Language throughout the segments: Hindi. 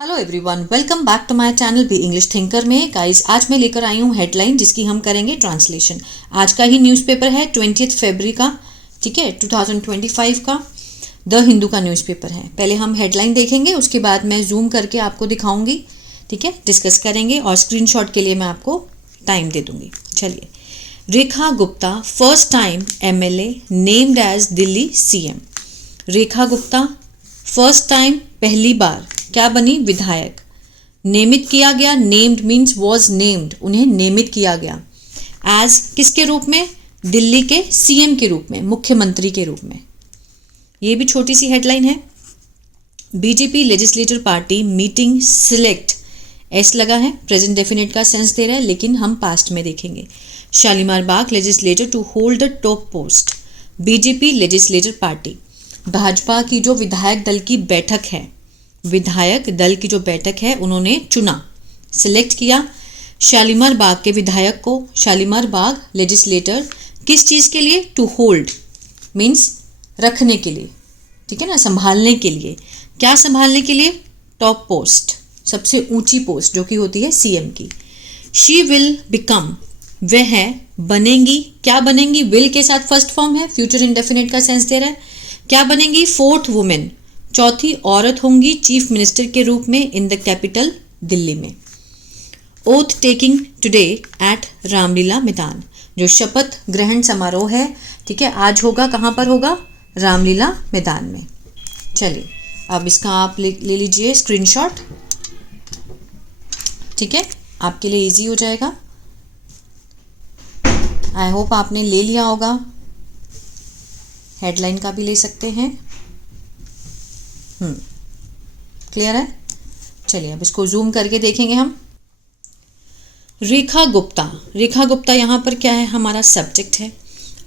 Hello everyone, welcome back to my channel B English thinker में। गाइस, आज मैं लेकर आई हूँ हेडलाइन जिसकी हम करेंगे ट्रांसलेशन। आज का ही न्यूज़पेपर है 20 फरवरी का, ठीक है, 2025 का द हिंदू का न्यूज़पेपर है। पहले हम हेडलाइन देखेंगे, उसके बाद मैं जूम करके आपको दिखाऊंगी, ठीक है, डिस्कस करेंगे और स्क्रीनशॉट के लिए मैं आपको टाइम दे दूंगी। चलिए, Rekha Gupta first time MLA named as Delhi CM। Rekha Gupta first time, पहली बार क्या बनी, विधायक। नियमित किया गया, नेम्ड मीन्स वॉज नेम्ड, उन्हें नियमित किया गया। एज किसके रूप में, दिल्ली के CM के रूप में, मुख्यमंत्री के रूप में। ये भी छोटी सी हेडलाइन है। BJP legislative party meeting select, S लगा है, प्रेजेंट डेफिनेट का सेंस दे रहा है, लेकिन हम पास्ट में देखेंगे। Shalimar Bagh legislator to hold the top post. BJP legislative party, Bhajpa की जो विधायक दल की बैठक है, विधायक दल की जो बैठक है उन्होंने चुना, सिलेक्ट किया शालीमार बाग के विधायक को। शालीमार बाग लेजिस्लेटर किस चीज़ के लिए, टू होल्ड मीन्स रखने के लिए, ठीक है ना, संभालने के लिए। क्या संभालने के लिए, टॉप पोस्ट, सबसे ऊंची पोस्ट जो कि होती है CM की। शी विल बिकम, वह बनेंगी, क्या बनेंगी, विल के साथ फर्स्ट फॉर्म है, फ्यूचर इंडेफिनिट का सेंस दे रहा है। क्या बनेंगी, फोर्थ वुमेन, चौथी औरत होंगी चीफ मिनिस्टर के रूप में इन द कैपिटल दिल्ली में। Oath taking today at Ramlila मैदान, जो शपथ ग्रहण समारोह है, ठीक है, आज होगा, कहाँ पर होगा, रामलीला मैदान में। चलिए, अब इसका आप ले लीजिए स्क्रीनशॉट, ठीक है, आपके लिए इजी हो जाएगा। आई होप आपने ले लिया होगा, हेडलाइन का भी ले सकते हैं। क्लियर है। चलिए, अब इसको जूम करके देखेंगे हम। रेखा गुप्ता, रेखा गुप्ता यहाँ पर क्या है, हमारा सब्जेक्ट है।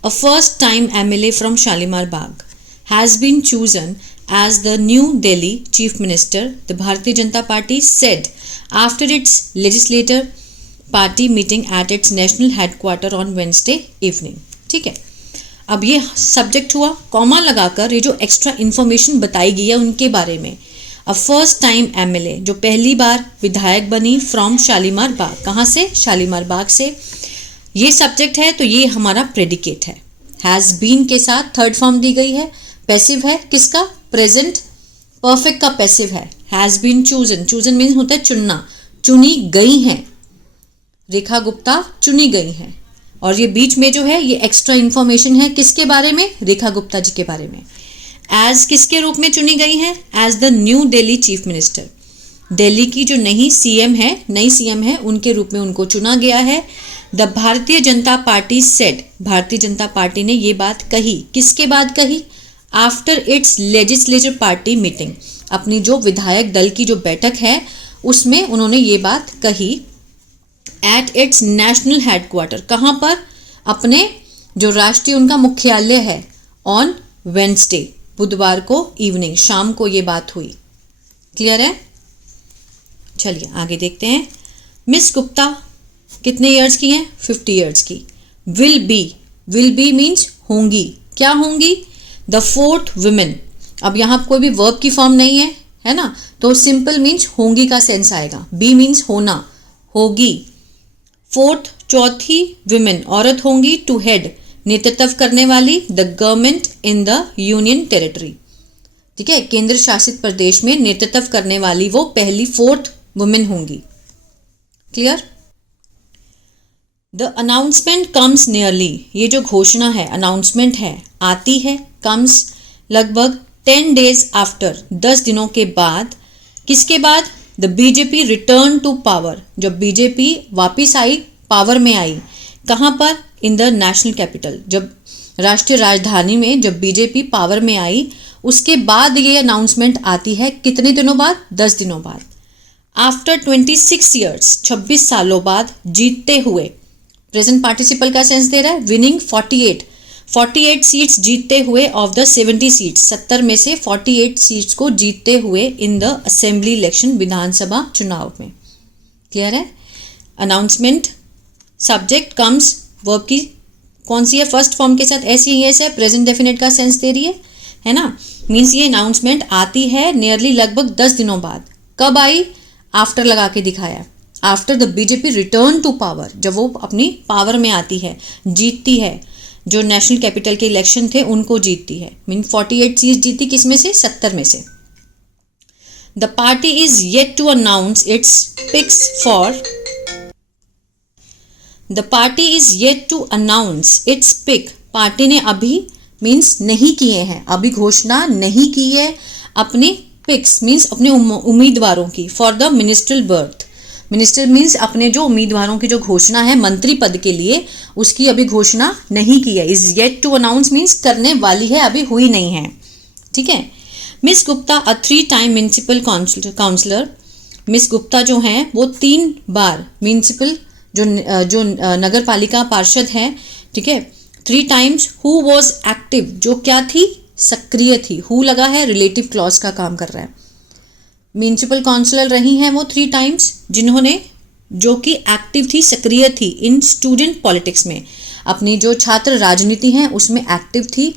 A first time MLA from Shalimar Bagh has been chosen as the new Delhi chief minister, the Bharatiya Janata Party said after its legislator party meeting at its national headquarter on Wednesday evening. ठीक है, अब ये सब्जेक्ट हुआ, कॉमा लगाकर ये जो एक्स्ट्रा इन्फॉर्मेशन बताई गई है उनके बारे में। अब फर्स्ट टाइम MLA, जो पहली बार विधायक बनी फ्रॉम शालीमार बाग, कहाँ से, शालीमार बाग से। ये सब्जेक्ट है तो ये हमारा प्रेडिकेट है। हैज़ बीन के साथ थर्ड फॉर्म दी गई है, पैसिव है किसका, प्रेजेंट परफेक्ट का पैसिव है। Has been chosen, chosen means होता है चुनना, चुनी गई हैं, रेखा गुप्ता चुनी गई हैं। और ये बीच में जो है ये एक्स्ट्रा इन्फॉर्मेशन है किसके बारे में, रेखा गुप्ता जी के बारे में। एज किसके रूप में चुनी गई हैं, as the new Delhi chief minister, Delhi की जो नई CM है, नई CM है, उनके रूप में उनको चुना गया है। The Bharatiya Janata Party said, भारतीय जनता पार्टी ने ये बात कही, किसके बाद कही, after it's legislative party meeting, अपनी जो विधायक दल की जो बैठक है उसमें उन्होंने ये बात कही। एट इट्स नेशनल हेडक्वार्टर, कहाँ पर, अपने जो राष्ट्रीय उनका मुख्यालय है, ऑन वेडनेसडे, बुधवार को इवनिंग, शाम को ये बात हुई। क्लियर है। चलिए आगे देखते हैं। मिस गुप्ता कितने ईयर्स की हैं, 50 ईयर्स की। विल बी मीन्स होंगी, क्या होंगी, द फोर्थ वुमेन। अब यहाँ कोई भी वर्ब की फॉर्म नहीं है ना, तो सिंपल मीन्स होंगी का सेंस आएगा। बी मीन्स होना, होगी। फोर्थ, चौथी, विमेन, औरत होंगी। टू हेड, नेतृत्व करने वाली, the government in the union territory, ठीक है, केंद्र शासित प्रदेश में नेतृत्व करने वाली वो पहली फोर्थ वुमेन होंगी। Clear. The announcement comes nearly, ये जो घोषणा है, अनाउंसमेंट है, आती है, कम्स लगभग 10 डेज आफ्टर, 10 दिनों के बाद, किसके बाद, the BJP return to power, जब बीजेपी वापिस आई, पावर में आई, कहाँ पर, इन द नेशनल कैपिटल, जब राष्ट्रीय राजधानी में जब बीजेपी पावर में आई, उसके बाद ये अनाउंसमेंट आती है, कितने दिनों बाद, 10 दिनों बाद। आफ्टर 26 ईयर्स, 26 सालों बाद, जीतते हुए, प्रेजेंट पार्टिसिपल का सेंस दे रहा है। विनिंग 48 सीट्स जीतते हुए, ऑफ द 70 सीट्स, 70 में से 48 सीट्स को जीतते हुए इन द असेंबली इलेक्शन, विधानसभा चुनाव में। क्लियर है। अनाउंसमेंट, सब्जेक्ट, कम्स, वर्ब की कौन सी है, फर्स्ट फॉर्म के साथ SES है, प्रेजेंट डेफिनेट का सेंस दे रही है ना। मीन्स ये अनाउंसमेंट आती है नियरली लगभग 10 दिनों बाद, कब आई? आफ्टर लगा के दिखाया, after the BJP return to power, जब वो अपनी पावर में आती है, जीतती है, जो नेशनल कैपिटल के इलेक्शन थे उनको जीतती है। मीन 48 सीट जीती, किसमें से? 70 में से। The party is yet to announce its picks for the party is yet to announce its pick, party ने अभी मीन्स नहीं किए हैं, अभी घोषणा नहीं की है अपने पिक्स मीन्स अपने उम्मीदवारों की, for the ministerial birth. Minister means अपने जो उम्मीदवारों की जो घोषणा है मंत्री पद के लिए, उसकी अभी घोषणा नहीं की है। Is yet to announce means करने वाली है, अभी हुई नहीं है। ठीक है। Miss Gupta a 3 time municipal councillor, Miss Gupta जो हैं वो 3 बार म्यूनिसिपल जो नगर पालिका पार्षद है, ठीक है, 3 टाइम्स। हु वॉज एक्टिव, जो क्या थी? सक्रिय थी। हु लगा है, रिलेटिव क्लॉज का काम कर रहा है। म्यूनिसिपल काउंसलर रही हैं वो 3 टाइम्स, जिन्होंने जो कि एक्टिव थी, सक्रिय थी इन स्टूडेंट पॉलिटिक्स में, अपनी जो छात्र राजनीति है उसमें एक्टिव थी।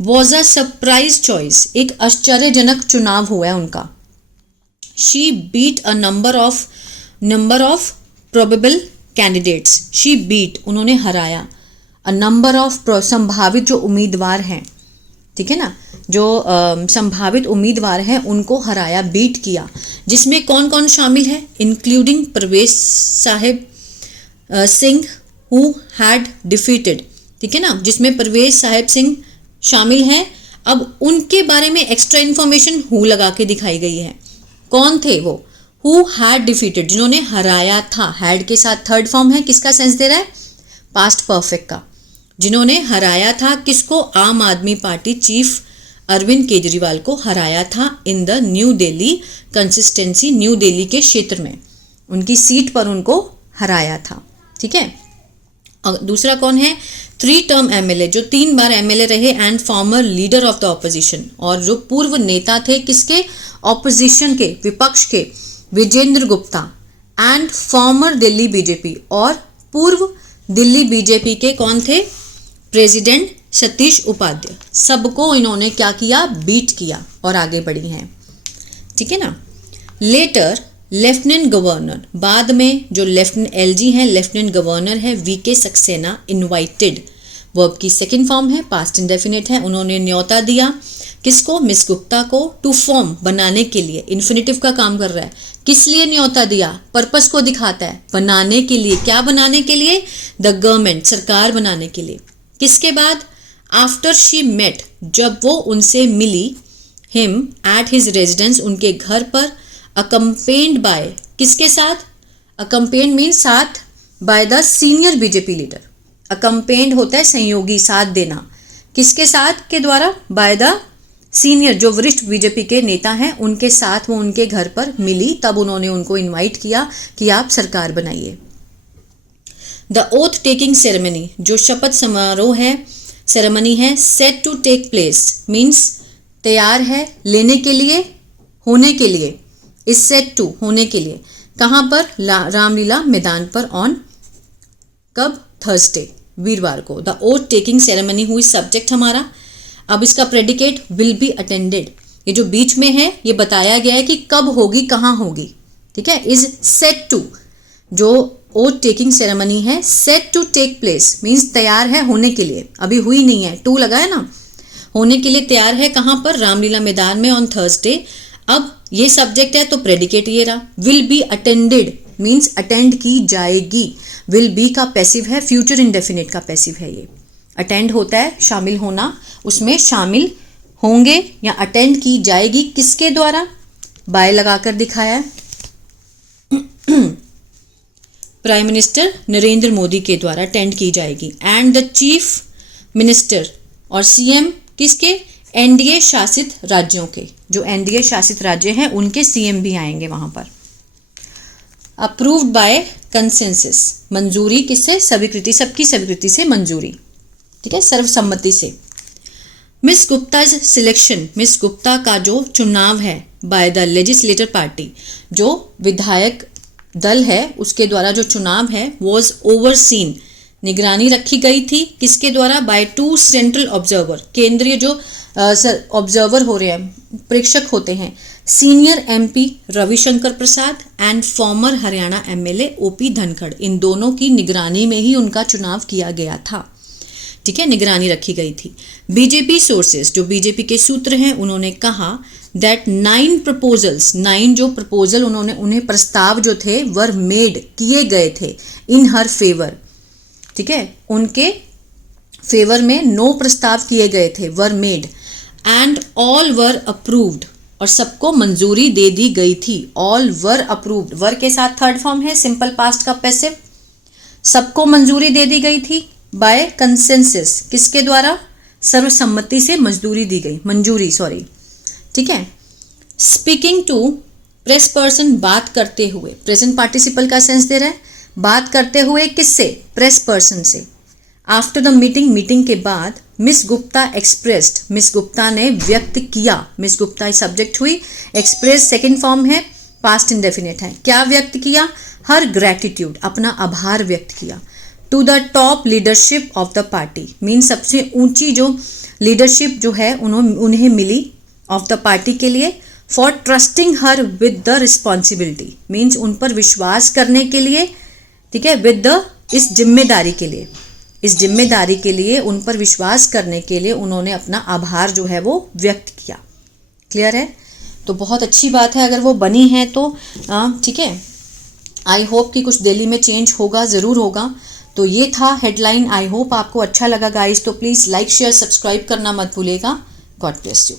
वॉज अ सरप्राइज चॉइस, एक आश्चर्यजनक चुनाव हुआ है उनका। She beat a number of probable candidates, she beat, उन्होंने हराया, अ नंबर ऑफ संभावित जो उम्मीदवार हैं, ठीक है ना, जो संभावित उम्मीदवार हैं उनको हराया, बीट किया। जिसमें कौन कौन शामिल है? Including Parvesh Sahib Singh who had defeated, ठीक है ना, जिसमें परवेज साहिब सिंह शामिल हैं। अब उनके बारे में एक्स्ट्रा इन्फॉर्मेशन हु लगा के दिखाई गई है। कौन थे वो? हु हैड डिफीटेड, जिन्होंने हराया था। हैड के साथ थर्ड फॉर्म है, किसका सेंस दे रहा है? पास्ट परफेक्ट का। जिन्होंने हराया था किसको? आम आदमी पार्टी चीफ अरविंद केजरीवाल को हराया था in the new Delhi consistency, new Delhi के क्षेत्र में उनकी सीट पर उनको हराया था। ठीक है। और दूसरा कौन है? 3 टर्म एमएलए, जो 3 बार एमएलए रहे and farmer leader of the opposition, और जो पूर्व नेता थे किसके? ऑपोजिशन के, विपक्ष के, Vijender Gupta, and former Delhi BJP, और पूर्व दिल्ली बीजेपी के कौन थे? प्रेसिडेंट सतीश उपाध्याय। सबको इन्होंने क्या किया? बीट किया और आगे बढ़ी हैं। ठीक है ना। लेटर लेफ्टिनेंट गवर्नर, बाद में जो लेफ्टिनेंट एलजी हैं, लेफ्टिनेंट गवर्नर है वीके सक्सेना, इनवाइटेड, वर्ब की सेकंड फॉर्म है, पास्ट इंडेफिनिट है, उन्होंने न्योता दिया किसको? मिस गुप्ता को, टू फॉर्म, बनाने के लिए, इन्फिनिटिव का काम कर रहा है। किस लिए न्योता दिया? पर्पस को दिखाता है, बनाने के लिए। क्या बनाने के लिए? द गवर्नमेंट, सरकार बनाने के लिए। किसके बाद? आफ्टर शी मेट, जब वो उनसे मिली, हिम एट हिज रेजिडेंस, उनके घर पर, अकम्पेन्ड बाय, किसके साथ? अकम्पेन्ड मीन साथ, by the senior BJP leader. Accompanied होता है संयोगी, साथ देना। किसके साथ के द्वारा? बाय द सीनियर, जो वरिष्ठ बीजेपी के नेता हैं उनके साथ वो उनके घर पर मिली, तब उन्होंने उनको इनवाइट किया कि आप सरकार बनाइए। द ओथ टेकिंग सेरेमनी, जो शपथ समारोह है, सेरेमनी है, set to take place means तैयार है, लेने के लिए, होने के लिए, इज सेट टू, होने के लिए। कहाँ पर? रामलीला मैदान पर, ऑन कब? थर्सडे, वीरवार को। द ओथ टेकिंग सेरेमनी हुई सब्जेक्ट हमारा। अब इसका प्रेडिकेट विल बी अटेंडेड, ये जो बीच में है ये बताया गया है कि कब होगी, कहाँ होगी। ठीक है। इज सेट टू, जो ओथ टेकिंग सेरेमनी है, set to take place means तैयार है होने के लिए, अभी हुई नहीं है, टू लगा है ना, होने के लिए तैयार है। कहाँ पर? रामलीला मैदान में, ऑन थर्सडे। अब ये सब्जेक्ट है तो प्रेडिकेट ये रहा। Will be attended means attend की जाएगी। विल बी का पैसिव है, फ्यूचर इंडेफिनिट का पैसिव है ये। अटेंड होता है शामिल होना, उसमें शामिल होंगे या अटेंड की जाएगी, किसके द्वारा? बाय लगाकर दिखाया है, प्राइम मिनिस्टर नरेंद्र मोदी के द्वारा अटेंड की जाएगी। एंड द चीफ मिनिस्टर और सीएम किसके? एनडीए शासित राज्यों के, जो एनडीए शासित राज्य हैं उनके सीएम भी आएंगे वहां पर। अप्रूव्ड बाय कंसेंसस, मंजूरी किससे? स्वीकृति, सबकी स्वीकृति से मंजूरी। ठीक है, सर्वसम्मति से। Miss Gupta's selection, miss Gupta का जो चुनाव है बाय द लेजिस्लेटर पार्टी, जो विधायक दल है उसके द्वारा जो चुनाव है, वॉज ओवरसीन, निगरानी रखी गई थी, किसके द्वारा? बाय 2 सेंट्रल ऑब्जर्वर, केंद्रीय जो ऑब्जर्वर हो रहे हैं, प्रेक्षक होते हैं, senior MP Ravishankar Prasad and former Haryana MLA OP Dhankhar, इन दोनों की निगरानी में ही उनका चुनाव किया गया था। ठीक है, निगरानी रखी गई थी। बीजेपी सोर्सेस, जो बीजेपी के सूत्र हैं, उन्होंने कहा दैट 9 प्रपोजल्स, 9 जो प्रपोजल उन्होंने, उन्हें प्रस्ताव जो थे वर मेड, किए गए थे इन हर फेवर। ठीक है, उनके फेवर में 9 प्रस्ताव किए गए थे, were made, and all were approved, और सबको मंजूरी दे दी गई थी। ऑल वर अप्रूव्ड, वर के साथ थर्ड फॉर्म है सिंपल पास्ट का पैसिव। सबको मंजूरी दे दी गई थी बाय कंसेंसस, किसके द्वारा? सर्वसम्मति से मंजूरी दी गई, मंजूरी सॉरी। ठीक है, स्पीकिंग टू प्रेस पर्सन, बात करते हुए, प्रेजेंट पार्टिसिपल का सेंस दे रहा है, बात करते हुए किससे? प्रेस पर्सन से। आफ्टर द मीटिंग, मीटिंग के बाद, miss Gupta expressed, miss Gupta ने व्यक्त किया, मिस गुप्ता सब्जेक्ट हुई, एक्सप्रेस सेकंड फॉर्म है, पास्ट इंडेफिनिट है। क्या व्यक्त किया? हर ग्रैटिट्यूड, अपना आभार व्यक्त किया। To the top leadership of the party, mean सबसे ऊंची जो लीडरशिप जो है उन्हें मिली ऑफ द पार्टी के लिए। For trusting her with the responsibility, means उन पर विश्वास करने के लिए। ठीक है, विद द, इस जिम्मेदारी के लिए, इस जिम्मेदारी के लिए, उन पर विश्वास करने के लिए उन्होंने अपना आभार जो है वो व्यक्त किया। क्लियर है? तो बहुत अच्छी बात है अगर वो बनी है तो। ठीक है, आई होप कि कुछ दिल्ली में चेंज होगा, ज़रूर होगा। तो ये था हेडलाइन। आई होप आपको अच्छा लगा गाइस। तो प्लीज़ लाइक शेयर सब्सक्राइब करना मत भूलिएगा। God bless you.